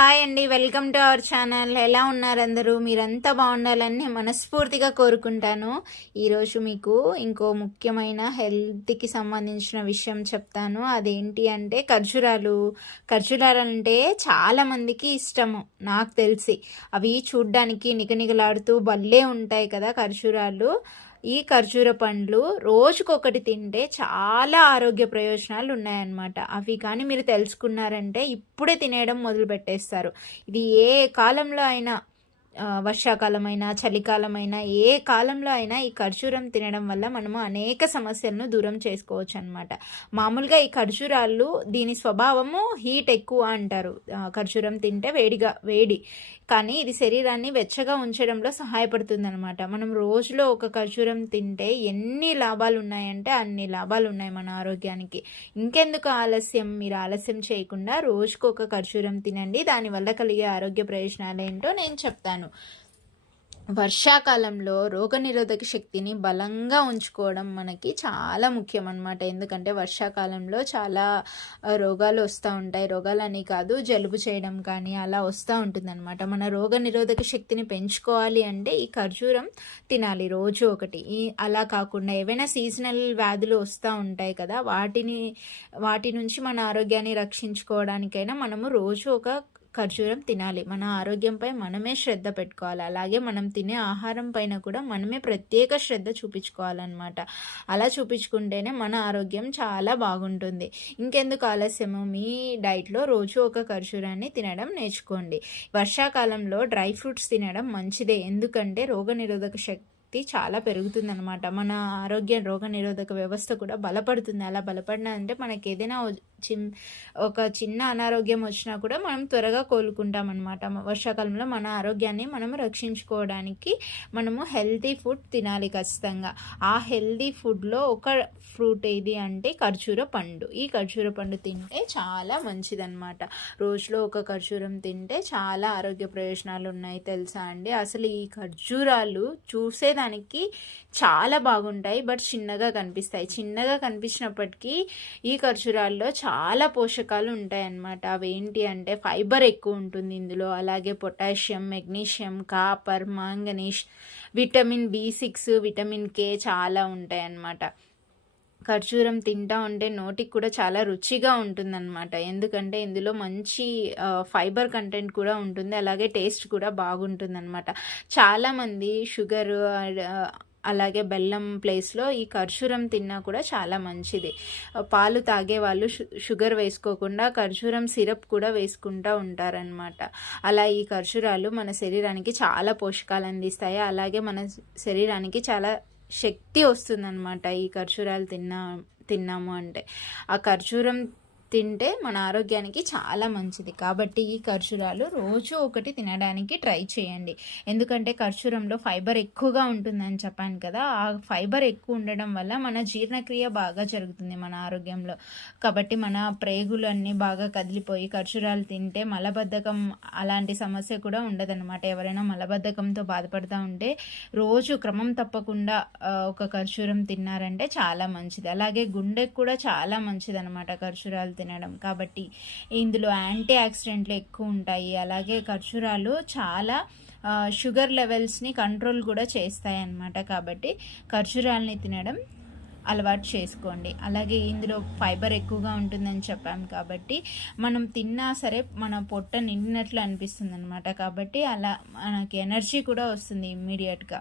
Hi అండి. Welcome to our channel. ఎలా ఉన్నారు అందరూ? మీరంతా బాగుండాలని నేను మనస్ఫూర్తిగా కోరుకుంటాను. ఈరోజు మీకు ఇంకో ముఖ్యమైన హెల్త్కి సంబంధించిన విషయం చెప్తాను. అదేంటి అంటే ఖర్జూరాలు. ఖర్జూరాలు అంటే చాలామందికి ఇష్టము నాకు తెలిసి. అవి చూడ్డానికి నిగనిగలాడుతూ భలే ఉంటాయి కదా ఖర్జూరాలు. ఈ ఖర్జూర పండ్లు రోజుకొకటి తింటే చాలా ఆరోగ్య ప్రయోజనాలు ఉన్నాయన్నమాట. అవి కానీ మీరు తెలుసుకున్నారంటే ఇప్పుడే తినేయడం మొదలు పెట్టేస్తారు ఇది ఏ కాలంలో అయినా వర్షాకాలమైనా చలికాలమైనా ఏ కాలంలో అయినా ఈ ఖర్జూరం తినడం వల్ల మనము అనేక సమస్యలను దూరం చేసుకోవచ్చు అనమాట మామూలుగా ఈ ఖర్జూరాలు దీని స్వభావము హీట్ ఎక్కువ అంటారు. ఖర్జూరం తింటే వేడిగా వేడి. కానీ ఇది శరీరాన్ని వెచ్చగా ఉంచడంలో సహాయపడుతుంది అనమాట మనం రోజులో ఒక ఖర్జూరం తింటే ఎన్ని లాభాలు ఉన్నాయంటే అన్ని లాభాలు ఉన్నాయి మన ఆరోగ్యానికి. ఇంకెందుకు ఆలస్యం? మీరు ఆలస్యం చేయకుండా రోజుకు ఒక ఖర్జూరం తినండి. దానివల్ల కలిగే ఆరోగ్య ప్రయోజనాలు ఏంటో నేను చెప్తాను. వర్షాకాలంలో రోగనిరోధక శక్తిని బలంగా ఉంచుకోవడం మనకి చాలా ముఖ్యం అన్నమాట ఎందుకంటే వర్షాకాలంలో చాలా రోగాలు వస్తూ ఉంటాయి. రోగాలని కాదు జలుబు చేయడం కానీ అలా వస్తూ ఉంటుందన్నమాట. మన రోగనిరోధక శక్తిని పెంచుకోవాలి అంటే ఈ ఖర్జూరం తినాలి రోజు ఒకటి. అలా కాకుండా ఏవైనా సీజనల్ వ్యాధులు వస్తూ ఉంటాయి కదా వాటిని వాటి నుంచి మన ఆరోగ్యాన్ని రక్షించుకోవడానికైనా మనము రోజు ఒక ఖర్జూరం తినాలి. మన ఆరోగ్యంపై మనమే శ్రద్ధ పెట్టుకోవాలి. అలాగే మనం తినే ఆహారం పైన కూడా మనమే ప్రత్యేక శ్రద్ధ చూపించుకోవాలన్నమాట. అలా చూపించుకుంటేనే మన ఆరోగ్యం చాలా బాగుంటుంది. ఇంకెందుకు ఆలస్యము? మీ డైట్లో రోజు ఒక ఖర్జూరాన్ని తినడం నేర్చుకోండి. వర్షాకాలంలో డ్రై ఫ్రూట్స్ తినడం మంచిదే. ఎందుకంటే రోగనిరోధక శక్తి చాలా పెరుగుతుందనమాట మన ఆరోగ్య రోగ నిరోధక వ్యవస్థ కూడా బలపడుతుంది. అలా బలపడిన అంటే మనకి ఏదైనా చిన్ ఒక చిన్న అనారోగ్యం వచ్చినా కూడా మనం త్వరగా కోలుకుంటాం అనమాట వర్షాకాలంలో మన ఆరోగ్యాన్ని మనం రక్షించుకోవడానికి మనము హెల్తీ ఫుడ్ తినాలి ఖచ్చితంగా. ఆ హెల్తీ ఫుడ్లో ఒక ఫ్రూట్ ఏది అంటే ఖర్జూర పండు. ఈ ఖర్జూర పండు తింటే చాలా మంచిదన్నమాట. రోజులో ఒక ఖర్జూరం తింటే చాలా ఆరోగ్య ప్రయోజనాలు ఉన్నాయి తెలుసా అండి? అసలు ఈ ఖర్జూరాలు చూసేదానికి చాలా బాగుంటాయి బట్ చిన్నగా కనిపిస్తాయి. చిన్నగా కనిపించినప్పటికీ ఈ ఖర్జూరాల్లో చాలా చాలా పోషకాలు ఉంటాయన్నమాట అవి అవేంటి అంటే ఫైబర్ ఎక్కువ ఉంటుంది ఇందులో. అలాగే potassium magnesium copper manganese vitamin B six vitamin K చాలా ఉంటాయన్నమాట. ఖర్జూరం తింటా ఉంటే నోటికి కూడా చాలా రుచిగా ఉంటుందన్నమాట. ఎందుకంటే ఇందులో మంచి ఫైబర్ కంటెంట్ కూడా ఉంటుంది. అలాగే టేస్ట్ కూడా బాగుంటుందన్నమాట. చాలామంది షుగర్ అలాగే బెల్లం ప్లేస్లో ఈ ఖర్జూరం తిన్నా కూడా చాలా మంచిది. పాలు తాగే వాళ్ళు షుగర్ వేసుకోకుండా ఖర్జూరం సిరప్ కూడా వేసుకుంటూ ఉంటారనమాట అలా ఈ ఖర్జూరాలు మన శరీరానికి చాలా పోషకాలు అందిస్తాయి. అలాగే మన శరీరానికి చాలా శక్తి వస్తుందన్నమాట ఈ ఖర్జూరాలు తిన్నా తిన్నాము అంటే. ఆ ఖర్జూరం తింటే మన ఆరోగ్యానికి చాలా మంచిది. కాబట్టి ఈ ఖర్జూరాలు రోజు ఒకటి తినడానికి ట్రై చేయండి. ఎందుకంటే ఖర్జూరంలో ఫైబర్ ఎక్కువగా ఉంటుందని చెప్పాను కదా ఆ ఫైబర్ ఎక్కువ ఉండడం వల్ల మన జీర్ణక్రియ బాగా జరుగుతుంది మన ఆరోగ్యంలో. కాబట్టి మన ప్రేగులన్నీ బాగా కదిలిపోయి ఖర్జూరాలు తింటే మలబద్ధకం అలాంటి సమస్య కూడా ఉండదన్నమాట. ఎవరైనా మలబద్ధకంతో బాధపడుతూ ఉంటే రోజు క్రమం తప్పకుండా ఒక ఖర్జూరం తిన్నారంటే చాలా మంచిది. అలాగే గుండెకు కూడా చాలా మంచిది అనమాట ఖర్జూరాలు తినడం. కాబట్టి ఇందులో యాంటీ ఆక్సిడెంట్లు ఎక్కువ ఉంటాయి. అలాగే ఖర్జూరాలు చాలా షుగర్ లెవెల్స్ని కంట్రోల్ కూడా చేస్తాయి అన్నమాట కాబట్టి ఖర్జూరాలని తినడం అలవాటు చేసుకోండి. అలాగే ఇందులో ఫైబర్ ఎక్కువగా ఉంటుందని చెప్పాం కాబట్టి మనం తిన్నా సరే మన పొట్ట నిండినట్లు అనిపిస్తుంది అనమాట కాబట్టి అలా మనకి ఎనర్జీ కూడా వస్తుంది ఇమ్మీడియట్గా.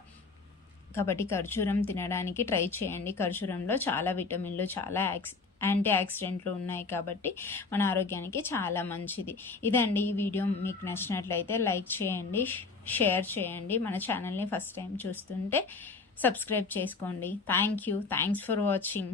కాబట్టి ఖర్జూరం తినడానికి ట్రై చేయండి. ఖర్జూరంలో చాలా విటమిన్లు చాలా యాక్స్ యాంటీ ఆక్సిడెంట్లు ఉన్నాయి కాబట్టి మన ఆరోగ్యానికి చాలా మంచిది. ఇదండి ఈ వీడియో మీకు నచ్చినట్లయితే లైక్ చేయండి షేర్ చేయండి. మన ఛానల్ని ఫస్ట్ టైం చూస్తుంటే సబ్స్క్రైబ్ చేసుకోండి. Thank you. Thanks for watching.